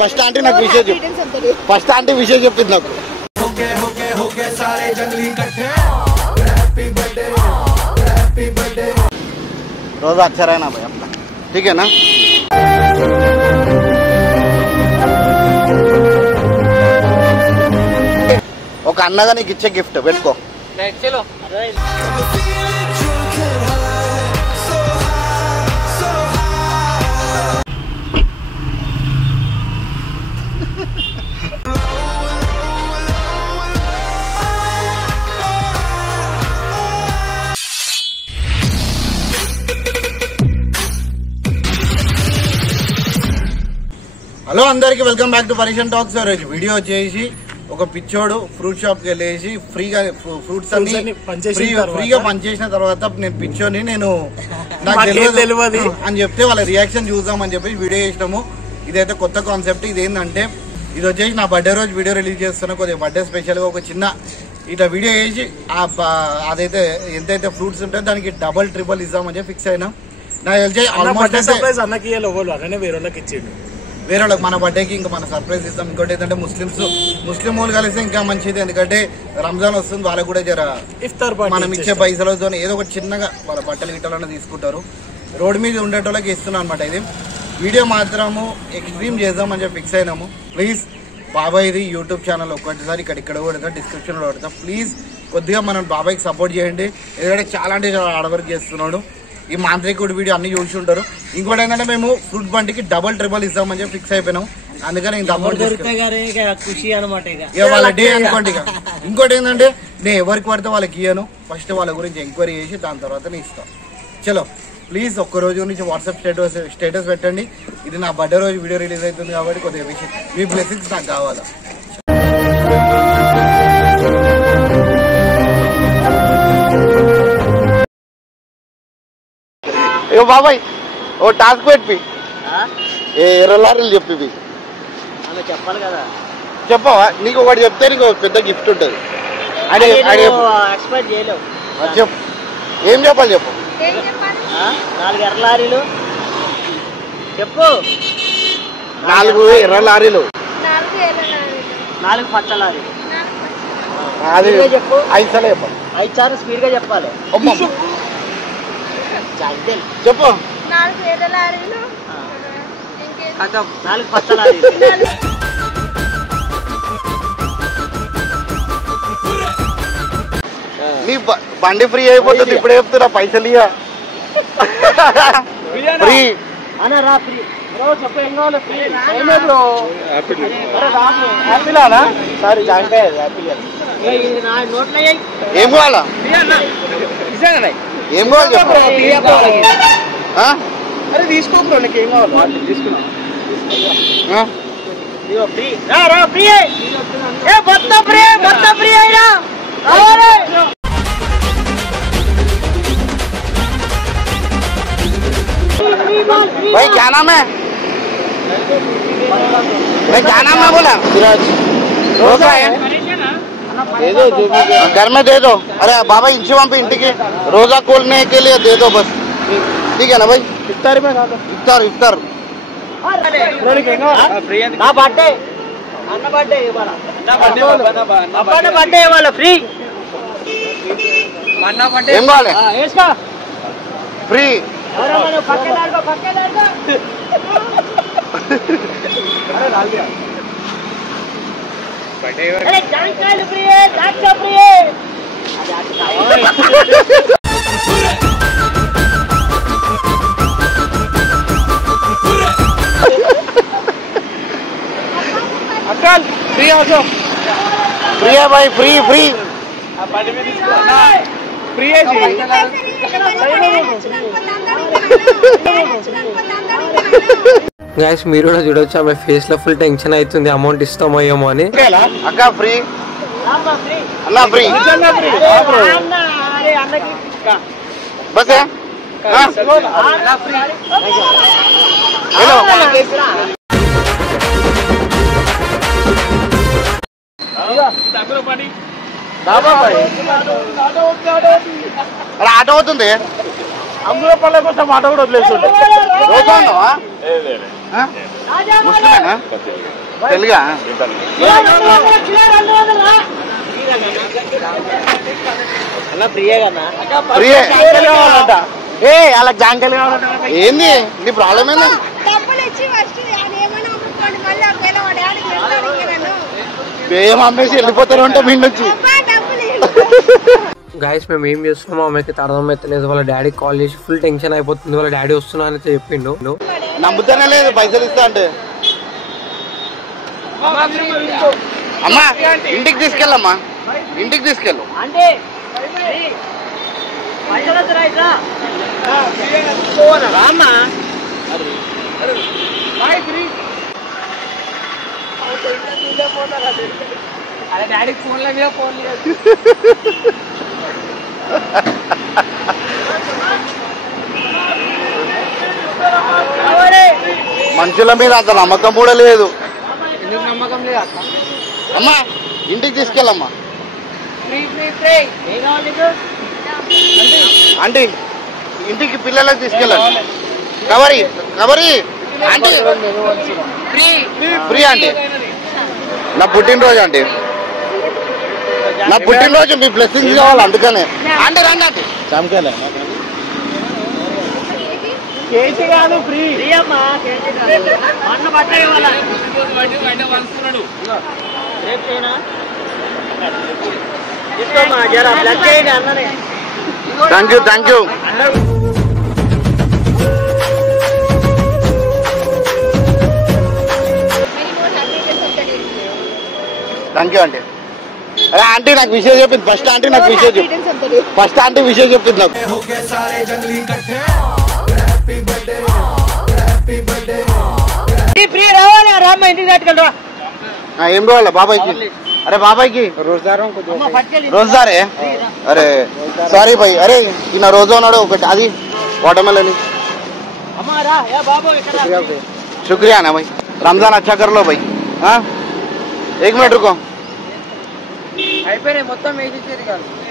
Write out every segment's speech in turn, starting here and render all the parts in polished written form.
First aunty నాకు విషయం చెప్పి ఫస్ట్ ఆంటీ విషయం చెప్పింది నాకు రోజు అచ్చారైనా భయ ఠీకేనా ఒక అన్నగా నీకు ఇచ్చే గిఫ్ట్ పెట్టుకో హలో అందరికి welcome back to Pareeshan talks. Video వచ్చేసి ఒక పిచ్చోడు ఫ్రూట్ షాప్ కి వెళ్ళేసి ఫ్రీగా ఫ్రూట్స్ అన్ని ఫ్రీగా పనిచేసిన తర్వాత నేను పిచ్చోని నేను నాకు తెలియదు అని చెప్తే వాళ్ళ రియాక్షన్ చూద్దామని చెప్పేసి వీడియో చేసినాము. ఇదైతే కొత్త కాన్సెప్ట్. ఇదేంటంటే ఇది వచ్చేసి నా బర్త్డే రోజు వీడియో రిలీజ్ చేస్తున్నా. కొద్దిగా బర్త్డే స్పెషల్ గా ఒక చిన్న ఇట్లా వీడియో చేసి అదైతే ఎంతైతే ఫ్రూట్స్ ఉంటాయో దానికి డబల్ ట్రిపుల్ ఇద్దామని చెప్పి ఫిక్స్ అయినా. నాకు తెలిసి ఆల్మోస్ట్ వేరే వాళ్ళకి మన బర్త్డేకి ఇంకా మన సర్ప్రైజ్ ఇస్తాం. ఇంకోటి ఏంటంటే ముస్లిం వాళ్ళు కలిస్తే ఇంకా మంచిది. ఎందుకంటే రంజాన్ వస్తుంది, వాళ్ళకి కూడా జర మనం ఇచ్చే పైసలతో ఏదో ఒక చిన్నగా వాళ్ళ బట్టలు గిట్టలన్నా తీసుకుంటారు. రోడ్ మీద ఉండేటోళ్ళకి ఇస్తున్నాం అనమాట. ఇది వీడియో మాత్రము ఎక్స్ట్రీమ్ చేద్దామని చెప్పి ఫిక్స్ అయినాము. ప్లీజ్ బాబాయ్ ఇది యూట్యూబ్ ఛానల్ ఒక్కటిసారి ఇక్కడ కూడా డిస్క్రిప్షన్ లో పెడతా. ప్లీజ్ కొద్దిగా మనం బాబాయ్కి సపోర్ట్ చేయండి. ఎందుకంటే చాలా అంటే చాలా హార్డ్ వర్క్ చేస్తున్నాడు. ఈ మాంత్రికుడు వీడియో అన్ని చూసి ఉంటారు. ఇంకోటి ఏంటంటే మేము ఫ్రూట్ బండికి డబల్ ట్రిపుల్ ఇస్తామని చెప్పి ఫిక్స్ అయిపోయినాం. అందుకని వాళ్ళ డే అనుకోండి. ఇంకోటి ఏంటంటే నేను ఎవరికి పడితే వాళ్ళకి ఇయ్యను. ఫస్ట్ వాళ్ళ గురించి ఎంక్వైరీ చేసి దాని తర్వాత నేను ఇస్తాను. చలో ప్లీజ్ ఒక్క రోజు నుంచి వాట్సాప్ స్టేటస్ పెట్టండి. ఇది నా బర్త్డే రోజు వీడియో రిలీజ్ అవుతుంది కాబట్టి కొద్దిగా విషయం మీ బ్లెస్సింగ్స్ నాకు కావాలా. ఏ బాబాయ్ ఓ టాస్క్ పెట్టి ఎర్రలారీలు చెప్పి చెప్పాలి కదా. చెప్పవా? నీకు ఒకటి చెప్తే నీకు పెద్ద గిఫ్ట్ ఉంటుంది. చెప్పు ఏం చెప్పాలి చెప్పు. 4 ఎర్ర లారీలు చెప్పు. 4 ఎర్ర లారీలు 4 పచ్చ లారీలు. అది చెప్పు. 5 సార్లు చెప్పాలి. 5 సార్లు స్పీడ్ గా చెప్పాలి. చెప్పు. 4 ఎర్ర లారీలు 4 పచ్చ లారీలు. నీ బండి ఫ్రీ అయిపోతుంది. ఇప్పుడే చెప్తున్నా పైసలు ఇయ్య ఫ్రీ అన్నా రా ఫ్రీ. చెప్పు ఏం కావాలి? ఫ్రీ ఏం కావాలా? ఏం కావాలి చెప్పు. అరే తీసుకో నీకు ఏం కావాలి తీసుకున్నా. ఫ్రీ మొత్తం ఫ్రీ అయినా. भाई क्या नाम है? भाई क्या नाम है बोला? रोजा है? दे दो जो भी घर में दे दो. अरे बाबा इंची वहाँ पे इंटी की रोजा खोलने के लिए दे दो बस. ठीक है ना भाई? इफ्तार में खा दो. इफ्तार నా బర్త్డే అన్న బర్త్డే ఇవాళ. బర్త్డే ఇవాళ ఫ్రీ. ఏం కావాలి? ఫ్రీ. अक्कल फ्री हो जो. फ्री है भाई. फ्री फ्री है जी. గైస్ మీరు కూడా చూడొచ్చు ఆమె ఫేస్ లో ఫుల్ టెన్షన్ అవుతుంది. అమౌంట్ ఇస్తామో ఏమో అని. అక్క ఫ్రీ అన్న ఫ్రీ బస్ ఆటో అవుతుంది. అందులో పళ్ళ కోసం మాట కూడా వదిలేస్తుండే. రోజా ఉన్నావా? ముస్లిమేనా? తెలుగా? ప్రియే అలా జాంకలు కావాలంట. ఏంది నీ ప్రాబ్లం ఏంది? డబ్బులు ఇచ్చి ఫస్ట్ ఏమైనా అమ్ముకోండి మళ్ళీ ఒకవేళ వాడు ఆడికి వెళ్తాడు ఇంక నన్ను ఏం అమ్మేసి వెళ్ళిపోతారు అంటే మీ నుంచి. అబ్బా డబ్బులు గాయస్ మేము ఏం చేస్తున్నామో ఆమెకి అర్థమైతలేదు. వాళ్ళ డాడీ కాల్ చేసి ఫుల్ టెన్షన్ అయిపోతుంది. వాళ్ళ డాడీ వస్తున్నా అని చెప్పిండు. నమ్ముతానే లేదు పైసలు ఇస్తా అంటే. అమ్మా ఇంటికి తీసుకెళ్ళమ్మా, ఇంటికి తీసుకెళ్ళు. అంటే రామ్మా అలా డాడీకి ఫోన్ల మీద ఫోన్ లేదు. మనుషుల మీద అంత నమ్మకం కూడా లేదు. ఎందుకు నమ్మకం లేదు అక్క? అమ్మా ఇంటికి తీసుకెళ్ళమ్మా. అంటే ఇంటికి పిల్లలకు తీసుకెళ్ళండి. కవరి కవరి ఆంటీ ఫ్రీ ఆంటీ. నా పుట్టినరోజు ఆంటీ, నా పుట్టినరోజు మీ బ్లెస్సింగ్స్ కావాలి అందుకనే. ఆంటీ రండి ఆంటీ. చంకేలే కేసీ కాదు ఫ్రీ. అమ్మా అన్న బట్ట ఇవ్వాలా? రేపు చేయనా? తీసుకోమ్మా జరా బ్లడ్ చేయండి అన్ననే. Thank you thank you. Thank you aunty. అరే ఆంటీ నాకు విషయం చెప్పింది ఫస్ట్. ఆంటీ నాకు విషయం చెప్పింది ఫస్ట్. ఆంటీ విషయం చెప్పింది నాకు. ఫ్రీ రావాలి రామ్మ ఇంటికి తట్టుకెళ్ళరా. ఏం కావాలా బాబాయ్కి? అరే బాబాయ్కి రోజారే. అరే సారీ భాయ్. అరే ఈయన రోజా ఉన్నాడు ఒకటి, అది వాటర్మెलन. शुक्रिया ना भाई, रमजान अच्छा कर लो भाई. हाँ 1 मिनट रुको.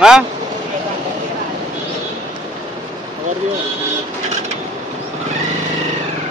हाँ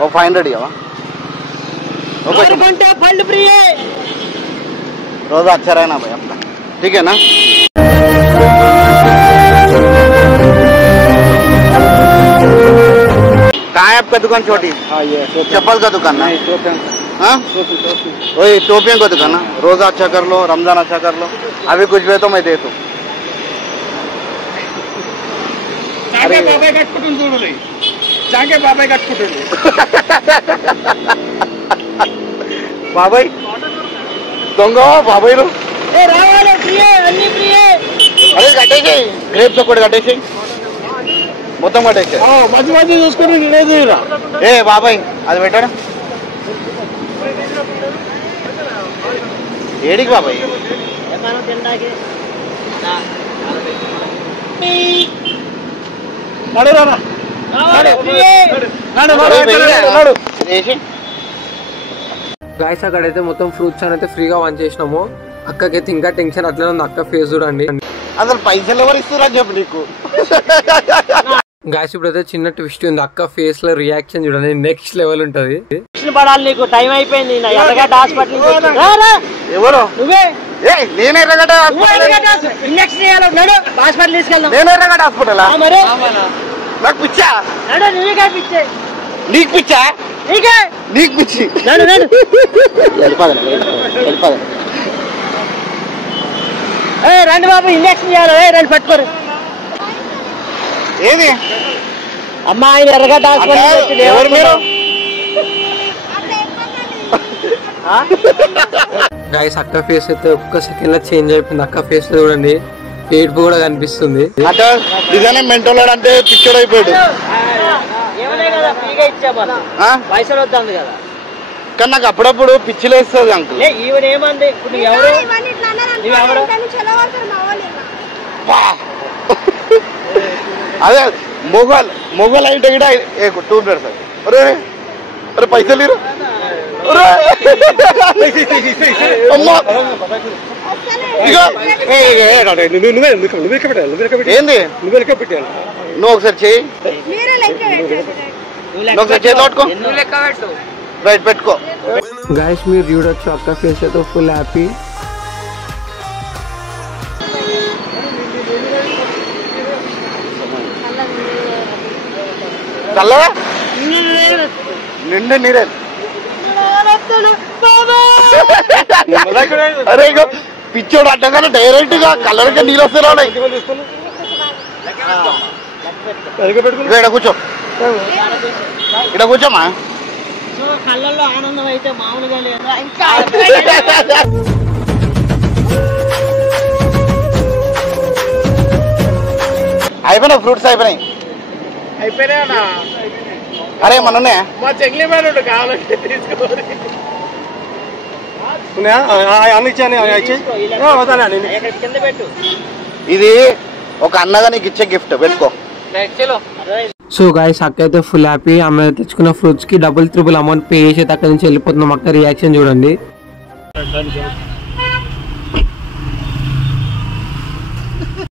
वो 500 है. फंड फ्री है. रोजा अच्छा रहना भाई अपना, ठीक है ना. कहाँ है आपका दुकान? छोटी चप्पल का दुकान ना? हाँ वही टोपियों का दुकान ना. रोजा अच्छा कर लो, रमजान अच्छा कर लो. अभी कुछ भी तो मैं दे दूँ. బాబాయ్ దొంగ బాబాయ్. అదే కట్టేసాయి, గ్రేప్స్ ఒకటి కట్టేసాయి, మొత్తం కట్టేసాయి. మధ్య మధ్య చూసుకుని లేదు. ఏ బాబాయ్ అది పెట్టాడు ఏడికి బాబాయ్? గాయస్ అక్కడైతే మొత్తం ఫ్రూట్స్ అని అయితే ఫ్రీగా వన్ చేసినాము. అక్కకైతే ఇంకా టెన్షన్ అట్లనే ఉంది. అక్క ఫేస్ చూడండి. అసలు పైసలు ఎవరు ఇస్తారని చెప్పు నీకు. గాయస్ ఇప్పుడైతే చిన్న ట్విస్ట్ ఉంది. అక్క ఫేస్ లో రియాక్షన్ చూడండి నెక్స్ట్ లెవెల్ ఉంటది. పడాలి నీకు టైం అయిపోయింది. హాస్పిటల్ ఎవరు? నువ్వే. నేనే ఎర్రగడ్డ ఇంజక్షన్ హాస్పిటల్ తీసుకెళ్దాం. నేను ఎర్రగడ్డ హాస్పిటల్. మరి నాకు పిచ్చా? నువ్వే పిచ్చే. నీకు పిచ్చా? నీకే నీకు పిచ్చి. రండి బాబు ఇంజక్షన్ చేయాలి. రండి పట్టుకోరు. ఏది అమ్మా ఆయన ఎర్రగడ్డ హాస్పిటల్. ఎవరు మీరు? గాయస్ అక్క ఫేస్ అయితే ఒక్క సెకండ్ లో చేంజ్ అయిపోయింది. అక్క ఫేస్ లో చూడండి ఏడుపు కూడా కనిపిస్తుంది. అంటే నిజానే మెంటల్ అంటే పిచ్చోడు అయిపోయాడు. పైసలు వద్దాంది కదా. కానీ నాకు అప్పుడప్పుడు పిచ్చిలేస్తుంది అంకుల్. ఈవెన్ ఏమంది ఇప్పుడు ఎవరు? అదే మొగల్ అయితే కూడా 2 మినిట్స్. అరే అరే పైసలు లేరు. ఏంది నువ్వు ఒకసారి చెయ్యి, మీరే లెక్క పెట్టండి. నువ్వు ఒకసారి చేతిలో పట్టుకో, రైట్ పెట్టుకో. గాయస్ మీరు చూడొచ్చు అక్క ఫేస్ అయితే ఫుల్ హ్యాపీ. చల్లగా నిండు నీరే. అరే ఇక పిచ్చోడు అడ్డంగానే డైరెక్ట్ గా కలర్గా నీళ్ళు వస్తున్నాయి. ఇక్కడ కూర్చో, ఇక్కడ కూర్చోమా. కళ్ళల్లో ఆనందం అయితే మామూలుగా లేదా ఇంకా అయిపోయినాయి, ఫ్రూట్స్ అయిపోయినాయి. అయిపోయినా అరే మన ఉన్నాయా? మా చెక్లీ మేడం కావాలంటే తీసుకోవాలి. కింద పెట్టు. ఇది ఒక అన్నగా నీకు ఇచ్చే గిఫ్ట్, పెట్టుకో. సో గాయస్ అక్క అయితే ఫుల్ హ్యాపీ. ఆమె తెచ్చుకున్న ఫ్రూట్స్ కి డబుల్ అమౌంట్ పే చేసి అయితే అక్కడి నుంచి వెళ్ళిపోతున్నాం. అక్క రియాక్షన్ చూడండి.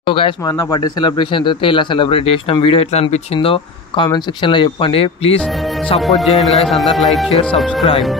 సో గాయస్ మా అన్న బర్త్డే సెలబ్రేషన్ అయితే ఇలా సెలబ్రేట్ చేసినాం. వీడియో ఎట్లా అనిపించిందో కామెంట్ సెక్షన్ లో చెప్పండి. ప్లీజ్ సపోర్ట్ చేయండి గాయస్. అందరు లైక్, షేర్, సబ్స్క్రైబ్.